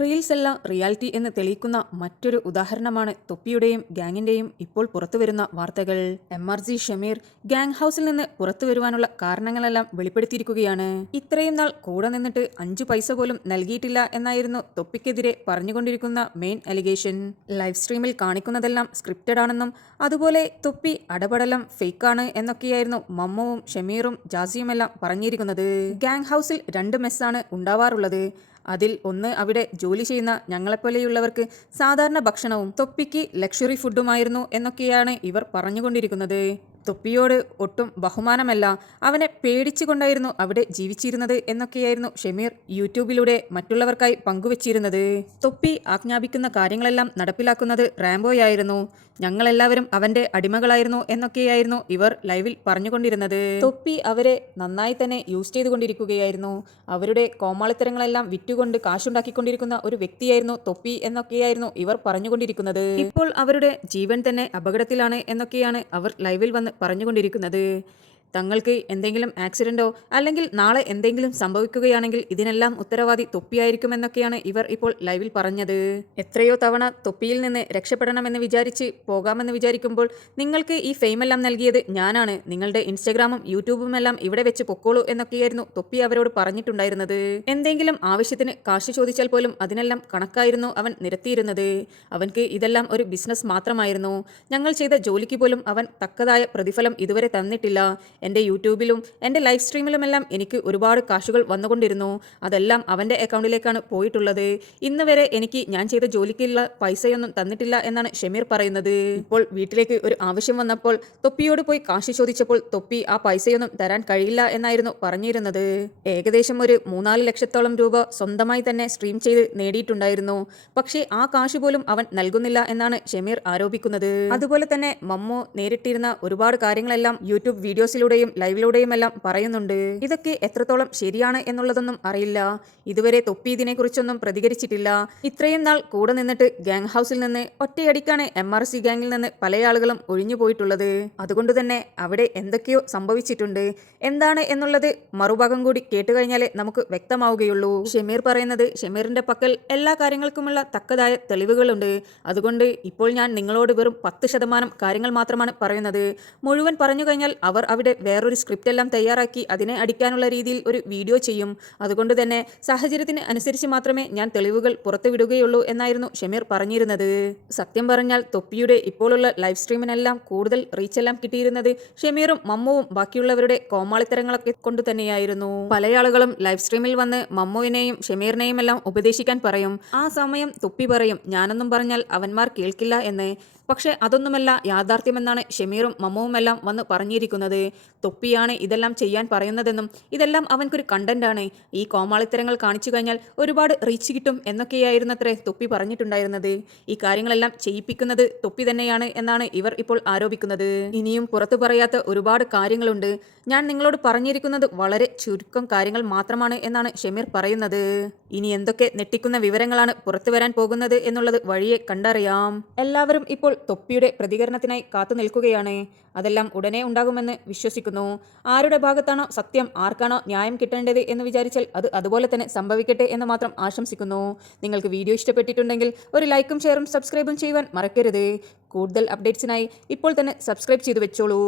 Reels എല്ലാം reality എന്ന് തെളിയിക്കുന്ന മറ്റൊരു ഉദാഹരണമാണ് തൊപ്പിയുടെയും ഗാങ്ങിന്റെയും ഇപ്പോൾ പുറത്തുവരുന്ന വാർത്തകൾ. MRC ഷമീർ ഗാങ് ഹൗസിൽ നിന്ന് പുറത്തു വരുവാനുള്ള കാരണങ്ങളെല്ലാം വെളിപ്പെടുത്തിയിരിക്കുകയാണ്. ഇത്രയും നാൾ കൂടെ നിന്നിട്ട് 5 പൈസ പോലും നൽകിയിട്ടില്ല എന്നായിരുന്നു തൊപ്പിക്കെതിരെ പറഞ്ഞുകൊണ്ടിരിക്കുന്ന മെയിൻ അലിഗേഷൻ. ലൈവ് സ്ട്രീമിൽ കാണിക്കുന്നതെല്ലാം സ്ക്രിപ്റ്റഡ് ആണെന്നും അതുപോലെ തൊപ്പി അടപടലം ഫേക്കാണ് എന്നൊക്കെയായിരുന്നു മമ്മുവും ഷമീറും ജാസിയുമെല്ലാം പറഞ്ഞിരിക്കുന്നത്. ഗാങ് ഹൗസിൽ 2 മെസ്സാണ് ഉണ്ടാവാറുള്ളത്. അതിൽ ഒന്ന് അവിടെ ജോലി ചെയ്യുന്ന ഞങ്ങളെപ്പോലെയുള്ളവർക്ക് സാധാരണ ഭക്ഷണവും തൊപ്പിക്ക് ലക്ഷറി ഫുഡുമായിരുന്നു എന്നൊക്കെയാണ് ഇവർ പറഞ്ഞുകൊണ്ടിരിക്കുന്നത്. തൊപ്പിയോട് ഒട്ടും ബഹുമാനമല്ല, അവനെ പേടിച്ചുകൊണ്ടായിരുന്നു അവിടെ ജീവിച്ചിരുന്നത് എന്നൊക്കെയായിരുന്നു ഷമീർ യൂട്യൂബിലൂടെ മറ്റുള്ളവർക്കായി പങ്കുവച്ചിരുന്നത്. തൊപ്പി ആജ്ഞാപിക്കുന്ന കാര്യങ്ങളെല്ലാം നടപ്പിലാക്കുന്നത് റാംബോയായിരുന്നു, ഞങ്ങളെല്ലാവരും അവന്റെ അടിമകളായിരുന്നു എന്നൊക്കെയായിരുന്നു ഇവർ ലൈവിൽ പറഞ്ഞുകൊണ്ടിരുന്നത്. തൊപ്പി അവരെ നന്നായി തന്നെ യൂസ് ചെയ്തുകൊണ്ടിരിക്കുകയായിരുന്നു. അവരുടെ കോമാളിത്തരങ്ങളെല്ലാം വിറ്റുകൊണ്ട് കാശുണ്ടാക്കിക്കൊണ്ടിരിക്കുന്ന ഒരു വ്യക്തിയായിരുന്നു തൊപ്പി എന്നൊക്കെയായിരുന്നു ഇവർ പറഞ്ഞുകൊണ്ടിരിക്കുന്നത്. ഇപ്പോൾ അവരുടെ ജീവൻ തന്നെ അപകടത്തിലാണ് എന്നൊക്കെയാണ് അവർ ലൈവിൽ വന്ന് പറഞ്ഞുകൊണ്ടിരിക്കുന്നത്. തങ്ങൾക്ക് എന്തെങ്കിലും ആക്സിഡന്റോ അല്ലെങ്കിൽ നാളെ എന്തെങ്കിലും സംഭവിക്കുകയാണെങ്കിൽ ഇതിനെല്ലാം ഉത്തരവാദി തൊപ്പിയായിരിക്കുമെന്നൊക്കെയാണ് ഇവർ ഇപ്പോൾ ലൈവിൽ പറഞ്ഞത്. എത്രയോ തവണ തൊപ്പിയിൽ നിന്ന് രക്ഷപ്പെടണമെന്ന് വിചാരിച്ച് പോകാമെന്ന് വിചാരിക്കുമ്പോൾ നിങ്ങൾക്ക് ഈ ഫെയിമെല്ലാം നൽകിയത് ഞാനാണ്, നിങ്ങളുടെ ഇൻസ്റ്റഗ്രാമും യൂട്യൂബും എല്ലാം ഇവിടെ വെച്ച് പൊക്കോളൂ എന്നൊക്കെയായിരുന്നു തൊപ്പി അവരോട് പറഞ്ഞിട്ടുണ്ടായിരുന്നത്. എന്തെങ്കിലും ആവശ്യത്തിന് കാശ് ചോദിച്ചാൽ പോലും അതിനെല്ലാം കണക്കായിരുന്നു അവൻ നിരത്തിയിരുന്നത്. അവൻക്ക് ഇതെല്ലാം ഒരു ബിസിനസ് മാത്രമായിരുന്നു. ഞങ്ങൾ ചെയ്ത ജോലിക്ക് പോലും അവൻ തക്കതായ പ്രതിഫലം ഇതുവരെ തന്നിട്ടില്ല. എൻ്റെ യൂട്യൂബിലും എൻ്റെ ലൈവ് സ്ട്രീമിലുമെല്ലാം എനിക്ക് ഒരുപാട് കാശുകൾ വന്നുകൊണ്ടിരുന്നു. അതെല്ലാം അവൻ്റെ അക്കൗണ്ടിലേക്കാണ് പോയിട്ടുള്ളത്. ഇന്ന് വരെ എനിക്ക് ഞാൻ ചെയ്ത ജോലിക്കുള്ള പൈസയൊന്നും തന്നിട്ടില്ല എന്നാണ് ഷമീർ പറയുന്നത്. ഇപ്പോൾ വീട്ടിലേക്ക് ഒരു ആവശ്യം വന്നപ്പോൾ തൊപ്പിയോട് പോയി കാശ് ചോദിച്ചപ്പോൾ തൊപ്പി ആ പൈസയൊന്നും തരാൻ കഴിയില്ല എന്നായിരുന്നു പറഞ്ഞിരുന്നത്. ഏകദേശം ഒരു 3-4 ലക്ഷത്തോളം രൂപ സ്വന്തമായി തന്നെ സ്ട്രീം ചെയ്ത് നേടിയിട്ടുണ്ടായിരുന്നു. പക്ഷേ ആ കാശ് പോലും അവൻ നൽകുന്നില്ല എന്നാണ് ഷമീർ ആരോപിക്കുന്നത്. അതുപോലെ തന്നെ മമ്മു നേരിട്ടിരുന്ന ഒരുപാട് കാര്യങ്ങളെല്ലാം യൂട്യൂബ് വീഡിയോസിലൂടെ ലൈവിലൂടെയും എല്ലാം പറയുന്നുണ്ട്. ഇതൊക്കെ എത്രത്തോളം ശരിയാണ് എന്നുള്ളതൊന്നും അറിയില്ല. ഇതുവരെ തൊപ്പി ഇതിനെക്കുറിച്ചൊന്നും പ്രതികരിച്ചിട്ടില്ല. ഇത്രയും നാൾ കൂടെ നിന്നിട്ട് ഗാങ് ഹൗസിൽ നിന്ന് ഒറ്റയടിക്കാണ് MRC ഗാങ്ങിൽ നിന്ന് പല ആളുകളും ഒഴിഞ്ഞു പോയിട്ടുള്ളത്. അതുകൊണ്ട് തന്നെ അവിടെ എന്തൊക്കെയോ സംഭവിച്ചിട്ടുണ്ട്. എന്താണ് എന്നുള്ളത് മറുഭാഗം കൂടി കേട്ടുകഴിഞ്ഞാലേ നമുക്ക് വ്യക്തമാവുകയുള്ളൂ. ഷമീർ പറയുന്നത് ഷമീറിന്റെ പക്കൽ എല്ലാ കാര്യങ്ങൾക്കുമുള്ള തക്കതായ തെളിവുകളുണ്ട്. അതുകൊണ്ട് ഇപ്പോൾ ഞാൻ നിങ്ങളോട് വെറും 10% കാര്യങ്ങൾ മാത്രമാണ് പറയുന്നത്. മുഴുവൻ പറഞ്ഞു കഴിഞ്ഞാൽ അവർ അവിടെ വേറൊരു സ്ക്രിപ്റ്റ് എല്ലാം തയ്യാറാക്കി അതിനെ അടിക്കാനുള്ള രീതിയിൽ ഒരു വീഡിയോ ചെയ്യും. അതുകൊണ്ട് തന്നെ സാഹചര്യത്തിന് അനുസരിച്ച് മാത്രമേ ഞാൻ തെളിവുകൾ പുറത്തുവിടുകയുള്ളൂ എന്നായിരുന്നു ഷമീർ പറഞ്ഞിരുന്നത്. സത്യം പറഞ്ഞാൽ തൊപ്പിയുടെ ഇപ്പോഴുള്ള ലൈവ് സ്ട്രീമിനെല്ലാം കൂടുതൽ റീച്ചെല്ലാം കിട്ടിയിരുന്നത് ഷമീറും മമ്മുവും ബാക്കിയുള്ളവരുടെ കോമാളിത്തരങ്ങളൊക്കെ കൊണ്ട് തന്നെയായിരുന്നു. പല ആളുകളും ലൈവ് സ്ട്രീമിൽ വന്ന് മമ്മുവിനെയും ഷമീറിനെയും എല്ലാം ഉപദേശിക്കാൻ പറയും. ആ സമയം തൊപ്പി പറയും ഞാനൊന്നും പറഞ്ഞാൽ അവന്മാർ കേൾക്കില്ല എന്ന്. പക്ഷെ അതൊന്നുമല്ല യാഥാർത്ഥ്യമെന്നാണ് ഷമീറും മമ്മുവുമെല്ലാം വന്ന് പറഞ്ഞിരിക്കുന്നത്. തൊപ്പിയാണ് ഇതെല്ലാം ചെയ്യാൻ പറയുന്നതെന്നും ഇതെല്ലാം അവൻക്കൊരു കണ്ടന്റാണ്, ഈ കോമാളിത്തരങ്ങൾ കാണിച്ചു കഴിഞ്ഞാൽ ഒരുപാട് റീച്ച് കിട്ടും എന്നൊക്കെയായിരുന്നത്രേ തൊപ്പി പറഞ്ഞിട്ടുണ്ടായിരുന്നത്. ഈ കാര്യങ്ങളെല്ലാം ചെയ്യിപ്പിക്കുന്നത് തൊപ്പി തന്നെയാണ് എന്നാണ് ഇവർ ഇപ്പോൾ ആരോപിക്കുന്നത്. ഇനിയും പുറത്തു പറയാത്ത ഒരുപാട് കാര്യങ്ങളുണ്ട്. ഞാൻ നിങ്ങളോട് പറഞ്ഞിരിക്കുന്നത് വളരെ ചുരുക്കം കാര്യങ്ങൾ മാത്രമാണ് എന്നാണ് ഷമീർ പറയുന്നത്. ഇനി എന്തൊക്കെ ഞെട്ടിക്കുന്ന വിവരങ്ങളാണ് പുറത്തു വരാൻ പോകുന്നത് എന്നുള്ളത് വഴിയെ കണ്ടറിയാം. എല്ലാവരും ഇപ്പോൾ തൊപ്പിയുടെ പ്രതികരണത്തിനായി കാത്തു നിൽക്കുകയാണ്. അതെല്ലാം ഉടനെ ഉണ്ടാകുമെന്ന് വിശ്വസിക്കുന്നു. ആരുടെ ഭാഗത്താണോ സത്യം, ആർക്കാണോ ന്യായം കിട്ടേണ്ടത് എന്ന് വിചാരിച്ചാൽ അത് അതുപോലെ തന്നെ സംഭവിക്കട്ടെ എന്ന് മാത്രം ആശംസിക്കുന്നു. നിങ്ങൾക്ക് വീഡിയോ ഇഷ്ടപ്പെട്ടിട്ടുണ്ടെങ്കിൽ ഒരു ലൈക്കും ഷെയറും സബ്സ്ക്രൈബും ചെയ്യുവാൻ മറക്കരുത്. കൂടുതൽ അപ്ഡേറ്റ്സിനായി ഇപ്പോൾ തന്നെ സബ്സ്ക്രൈബ് ചെയ്തു വെച്ചോളൂ.